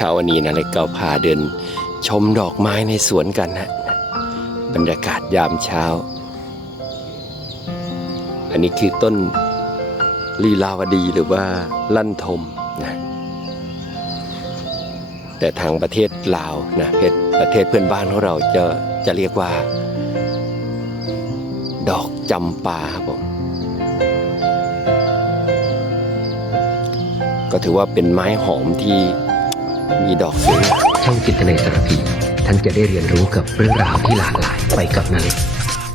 เช้าวันนี้นะเล็กก็พาเดิน ชมดอกไม้ในสวนกันนะบรรยากาศยามเช้า อันนี้คือต้นลีลาวดีหรือว่าลั่นทมนะแต่ทางประเทศลาวนะเพศประเทศเพื่อนบ้านของเราจะจะเรียกว่า ดอกจำปาครับผมก็ถือว่าเป็นไม้หอมที่ มีดอกสวยช่องจิตเนสารพี ท่านจะได้เรียนรู้กับเรื่องราวที่หลากหลายไปกับนาเล็ก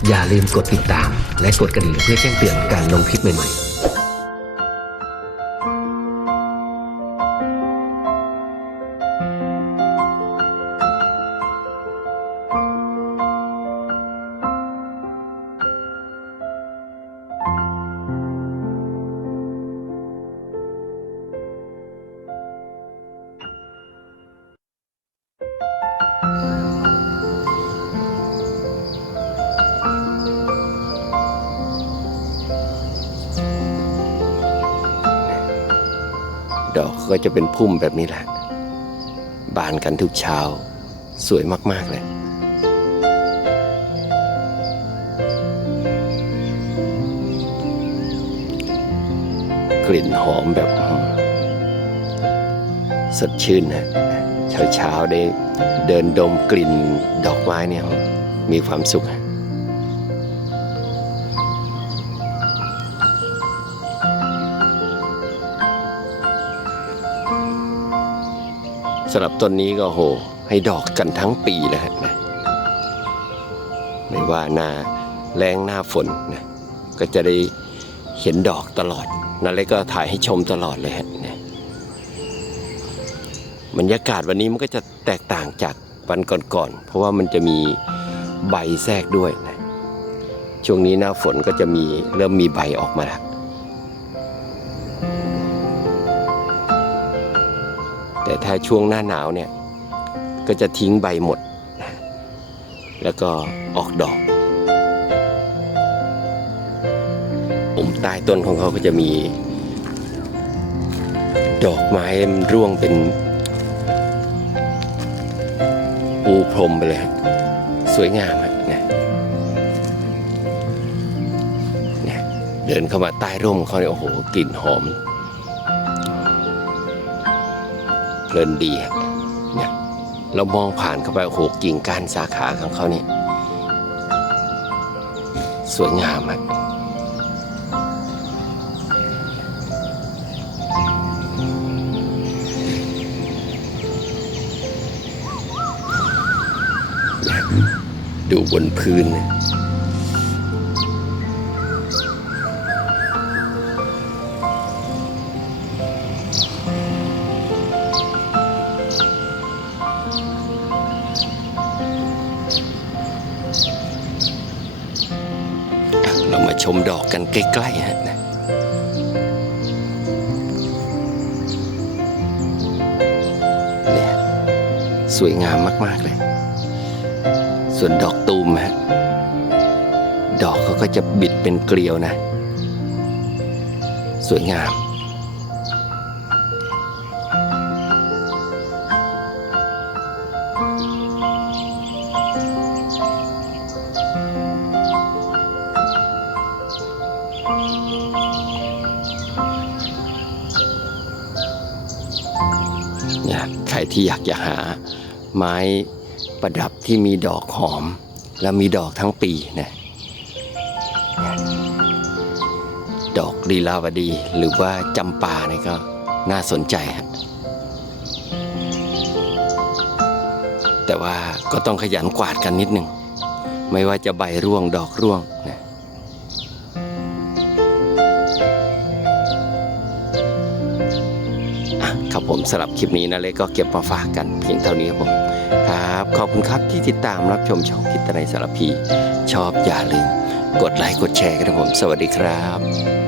อย่าลืมกดติดตาม และกดกระดิ่งเพื่อแจ้งเตือนการลงคลิปใหม่ๆ ดอกก็จะเป็นพุ่มแบบนี้แหละ บานกันทุกเช้า สวยมากๆเลยกลิ่นหอมแบบสดชื่นนะเช้าเช้าๆได้เดินดมกลิ่นดอกไม้เนี่ยมีความสุข สำหรับต้นนี้ก็โห ให้ดอกกันทั้งปีเลยฮะนะไม่ว่าหน้าแรงหน้าฝนนะก็จะได้เห็นดอกตลอดนั่นเลยก็ถ่ายให้ชมตลอดเลยฮะนะบรรยากาศวันนี้มันก็จะแตกต่างจากวันก่อนๆเพราะว่ามันจะมีใบแทรกด้วยนะช่วงนี้หน้าฝนก็จะมีเริ่มมีใบออกมาแล้ว แต่ถ้าช่วงหน้าหนาวเนี่ยก็จะทิ้งใบหมด แล้วก็ออกดอกปุ่มใต้ต้นของเขาก็จะมี ดอกไม้มันร่วงเป็นปูพรมไปเลยฮะสวยงามฮะเนี่ยเนี่ยเดินเข้ามาใต้ร่มเขาเนี่ยโอ้โหกลิ่นหอม เพลินดีเนี่ยเรามองผ่านเข้าไปโอ้โหกิ่งก้านสาขาของเขาเนี่ยสวยงามอะดูบนพื้น เรามาชมดอกกันใกล้ๆฮะนะเนี่ยสวยงามมากๆเลย ส่วนดอกตูมฮะ ดอกเขาก็จะบิดเป็นเกลียวนะ สวยงาม นี่ยใครที่อยากจะหาไม้ประดับที่มีดอกหอม และมีดอกทั้งปีนะดอกลีลาวดีหรือว่าจำปาเนี่ยก็น่าสนใจฮะแต่ว่าก็ต้องขยันกวาดกันนิดหนึ่ง ไม่ว่าจะใบร่วงดอกร่วงนะ ครับผมสำหรับคลิปนี้นะเล็กก็เก็บมาฝากกันเพียงเท่านี้ครับผมครับขอบคุณครับที่ติดตามรับชมช่องคิดในสารพี ชอบอย่าลืม กดไลค์กดแชร์กันนะผม สวัสดีครับ